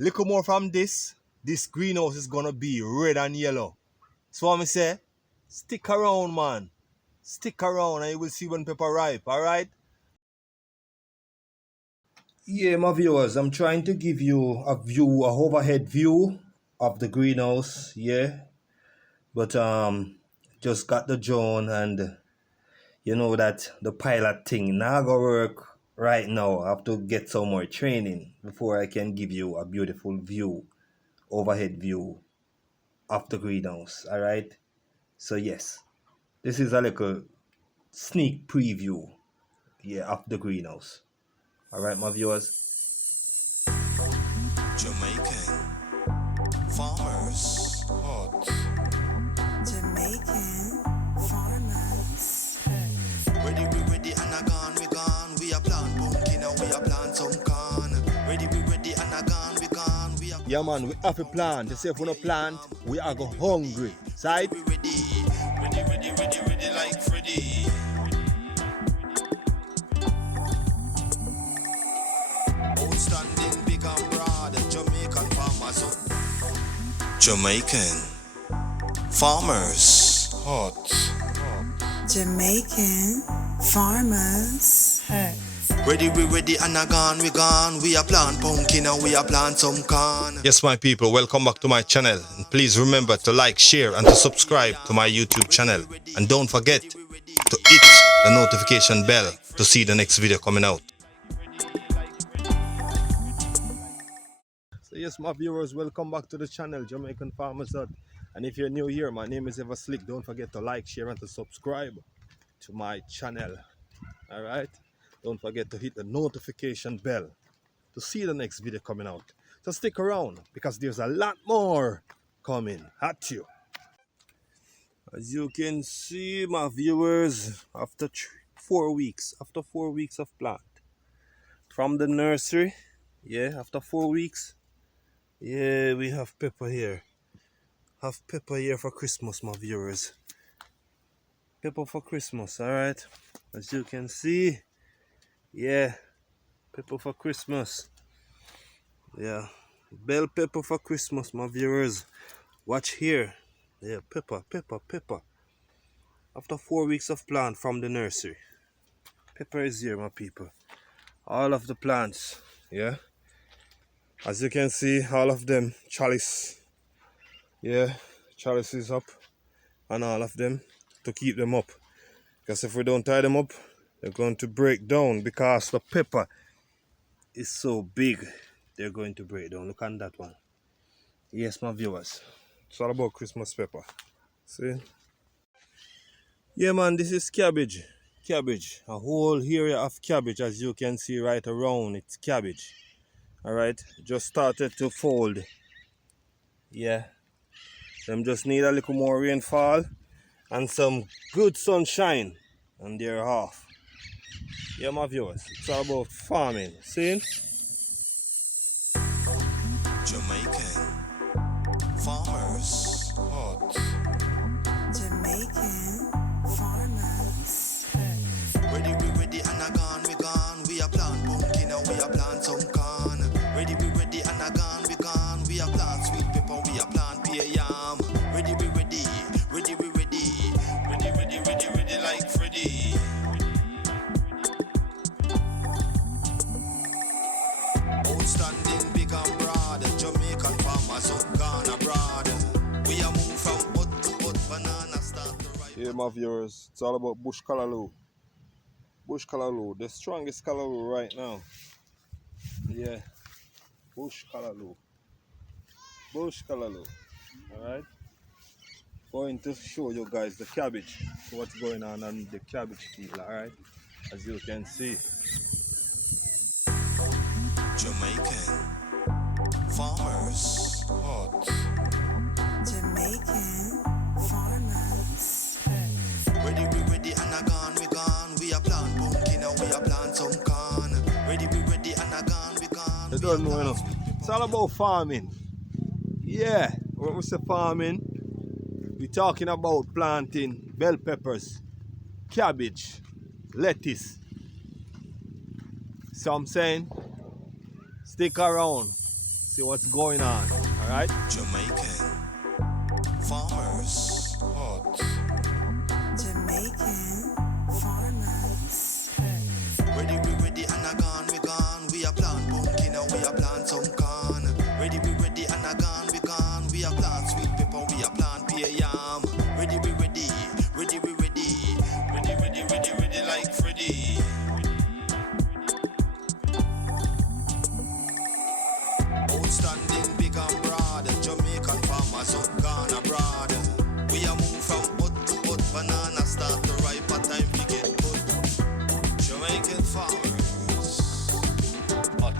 little more from this greenhouse is gonna be red and yellow. So what I say, stick around, man. Stick around and you will see when pepper ripe, alright? Yeah, my viewers, I'm trying to give you a overhead view of the greenhouse, yeah. But just got the drone and you know that the pilot thing not gonna work right now. I have to get some more training before I can give you a beautiful view, overhead view of the greenhouse, alright? So yes, this is a little sneak preview, yeah, of the greenhouse. Alright, my viewers. Jamaican farmers hot. Jamaican farmers. Ready, we ready, and I gone, we gone. We are plant pumpkin and we are plant some corn. Ready, we ready, and I gone, we gone. We are Yeah, man, we have a plant. You say if we no plant, we are go hungry. Side? we ready, ready, ready, ready, ready like Freddy. Outstanding, big and broad, Jamaican farmers. Jamaican farmers hot. Jamaican farmers. Ready, we ready, and I gone, we gone. We are plant pumpkin and we are plant some corn. Yes, my people, welcome back to my channel. And please remember to like, share and to subscribe to my YouTube channel. And don't forget to hit the notification bell to see the next video coming out. So yes, my viewers, welcome back to the channel, Jamaican Farmers Hut. And if you're new here, my name is Ever Slick. Don't forget to like, share and to subscribe to my channel. Alright? Don't forget to hit the notification bell to see the next video coming out. So stick around because there's a lot more coming at you. As you can see, my viewers, after 4 weeks of plant from the nursery, yeah, after 4 weeks, yeah, we have pepper here. Have pepper here for Christmas, my viewers. Pepper for Christmas, alright? As you can see, yeah, pepper for Christmas. Yeah, bell pepper for Christmas, my viewers. Watch here. Yeah, pepper. After 4 weeks of plant from the nursery, pepper is here, my people. All of the plants, yeah. As you can see, all of them chalice. Yeah, chalice is up and all of them to keep them up. Because if we don't tie them up, they're going to break down because the pepper is so big. They're going to break down. Look at that one. Yes, my viewers. It's all about Christmas pepper. See? Yeah, man, this is cabbage. Cabbage. A whole area of cabbage, as you can see right around. It's cabbage. Alright? Just started to fold. Yeah. Them just need a little more rainfall and some good sunshine. And they're off. Yeah, my viewers. It's all about farming. See? Jamaican farmers hot. Jamaican farmers. Ready, we ready, and I gone, we gone. We are plant pumpkin and we are plant some corn. Ready, we ready, and I gone, we gone. We are plant sweet pepper, we are plant pear yam. Ready, we ready, ready, we ready. Ready, ready, ready, ready like Freddy. Outstanding, big and broad, Jamaican farmers up gone abroad. We are moved from bud to bud, banana start to ripe. Yeah, my viewers, it's all about bush callaloo. Bush callaloo, the strongest callaloo right now. Yeah, bush callaloo. Bush callaloo. Alright? Going to show you guys the cabbage. So what's going on the cabbage field, alright? As you can see. Jamaican farmers hot. Jamaican farmers. Ready, we ready, and I gone, we gone. We are plant pumpkin and we are plant some corn. Ready, we ready, and I gone, we gone. You don't know enough. It's all about farming. Yeah, what we say farming? We're talking about planting bell peppers, cabbage, lettuce. So I'm saying, stick around see what's going on. Alright? Jamaican farmers. Hot. Jamaican farmers. Ready, we ready, and a gone, we gone. We a plant pumpkin and we a plant some corn. Ready, we ready, and a gone, we gone. We a plant sweet pepper, we a plant pear yam. Ready, we ready, ready, we ready. Ready, ready, ready, ready like Freddy. Outstanding, big and broad. Jamaican farmers up gone abroad. We a move from hut to hut. Banana start to ripe, a time to get good. Jamaican farmers. Hot.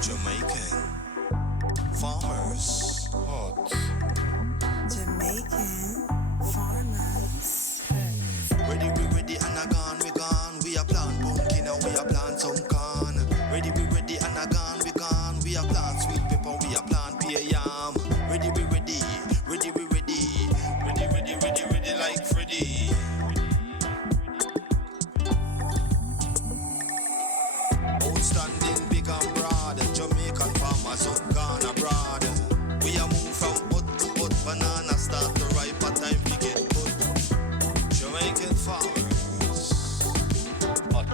Jamaican farmers. Hot. Jamaican farmers. Ready, we ready, and a gone, we gone. We a plant pumpkin and we a plant some corn. Ready, we ready, and a gone, we gone. We a plant sweet pepper, we a plant pear yam. Ready, we ready, ready, we ready. Ready, ready, ready, ready like Freddy. Outstanding, big and broad. Jamaican farmers up gone abroad. We a move from hut to hut. Banana start to ripe, a time to get good. Jamaican farmers. Hot.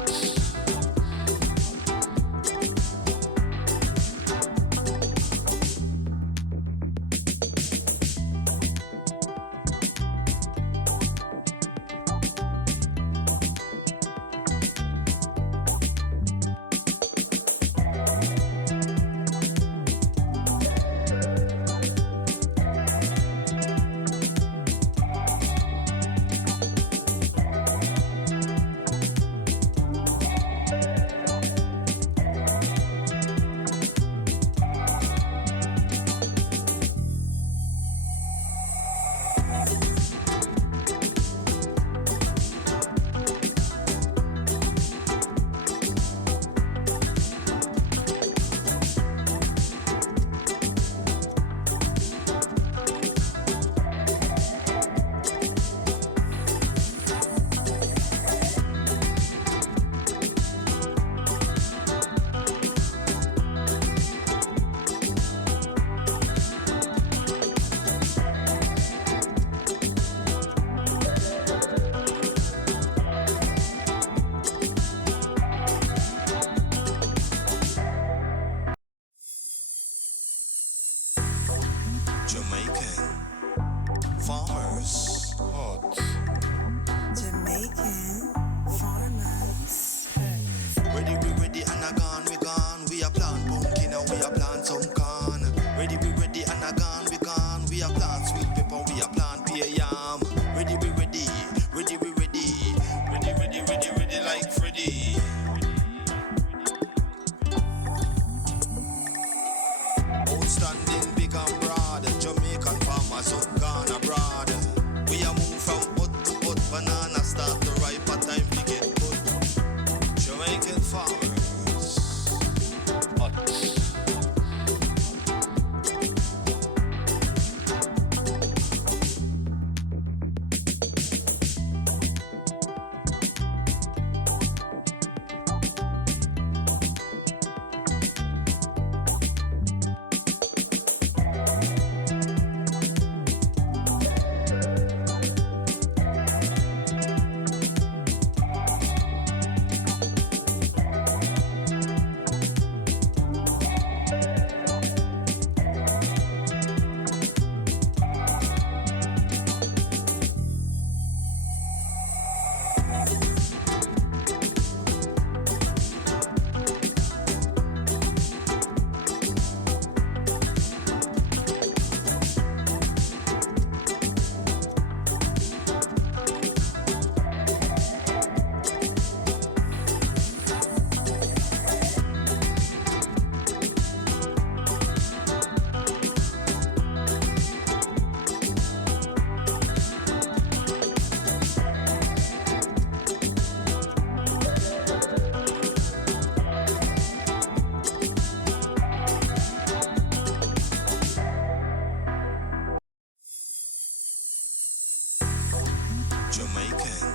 Jamaican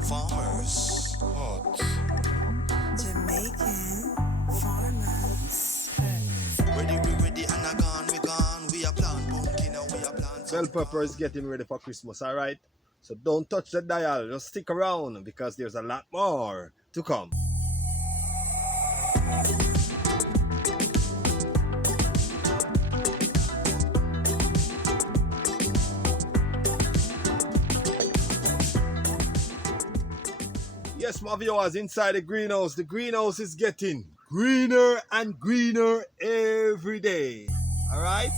farmers. Hot. Jamaican farmers. Ready, we ready, and I gone, we are plant pumpkin and we are plant Bell some pepper is getting ready for Christmas, alright? So don't touch the dial, just stick around because there's a lot more to come. Yes, my viewers, inside the greenhouse is getting greener and greener every day. Alright?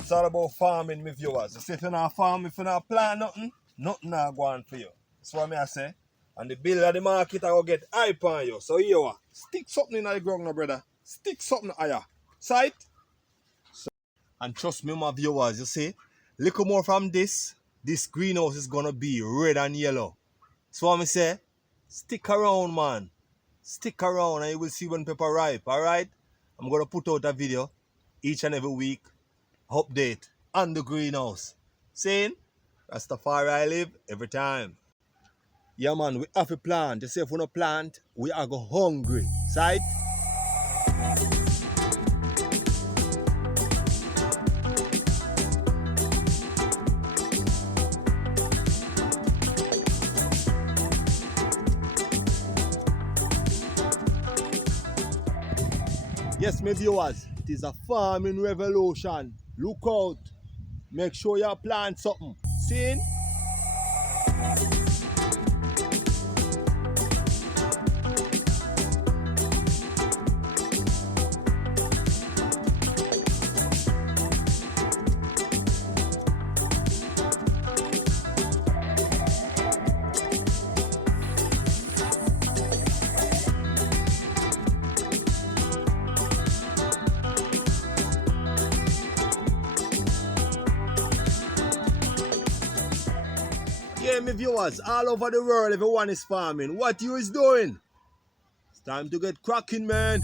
It's all about farming, my viewers. You see, if you're not farm, if you're not plant nothing, nothing not going for you. That's what I say. And the bill of the market I will get hype on you. So here, stick something in the ground, now, brother. Stick something higher. Sight? And trust me, my viewers, you see, little more from this greenhouse is gonna be red and yellow. So what I say, stick around, man. Stick around and you will see when pepper ripe, alright? I'm gonna put out a video each and every week, update on the greenhouse. Saying, Rastafari I live every time. Yeah, man, we have to plant. You see, if we don't plant, we are go hungry. Sight? Yes, my viewers, it is a farming revolution. Look out. Make sure you plant something. See? Yeah, my viewers, all over the world, everyone is farming. What you is doing? It's time to get cracking, man.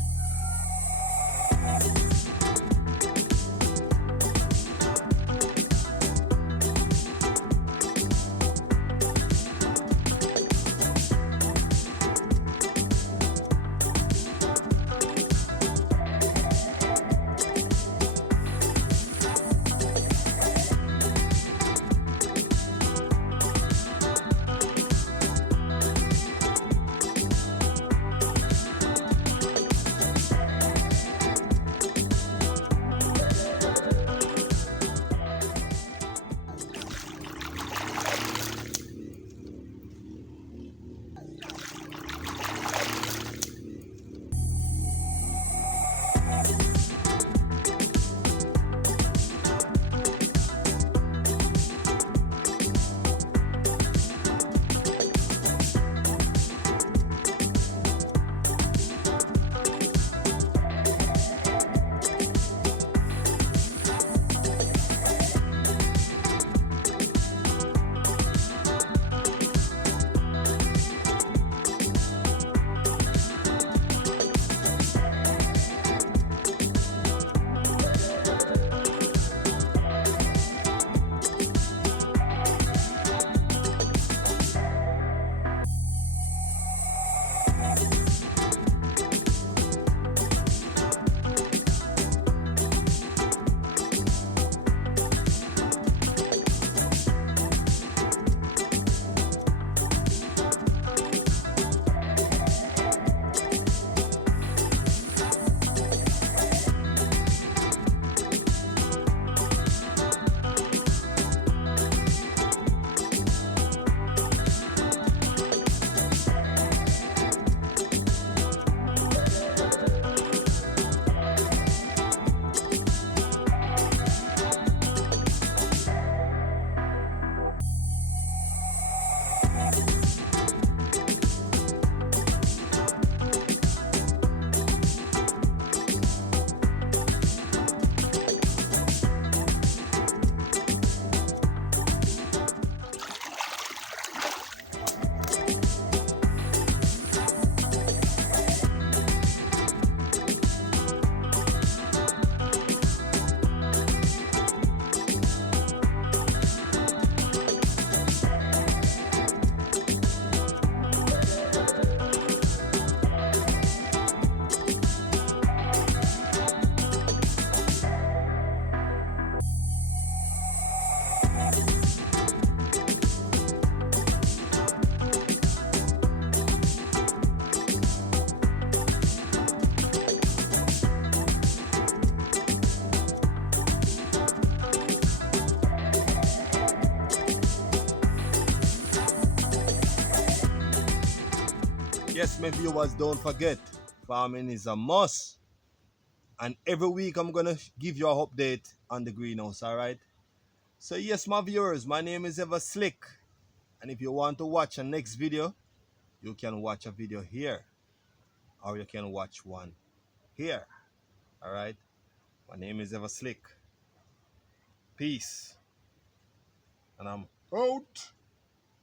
Yes, my viewers, don't forget, farming is a must. And every week I'm gonna give you an update on the greenhouse, alright? So yes, my viewers, my name is Ever Slick. And if you want to watch a next video, you can watch a video here. Or you can watch one here. Alright? My name is Ever Slick. Peace. And I'm out.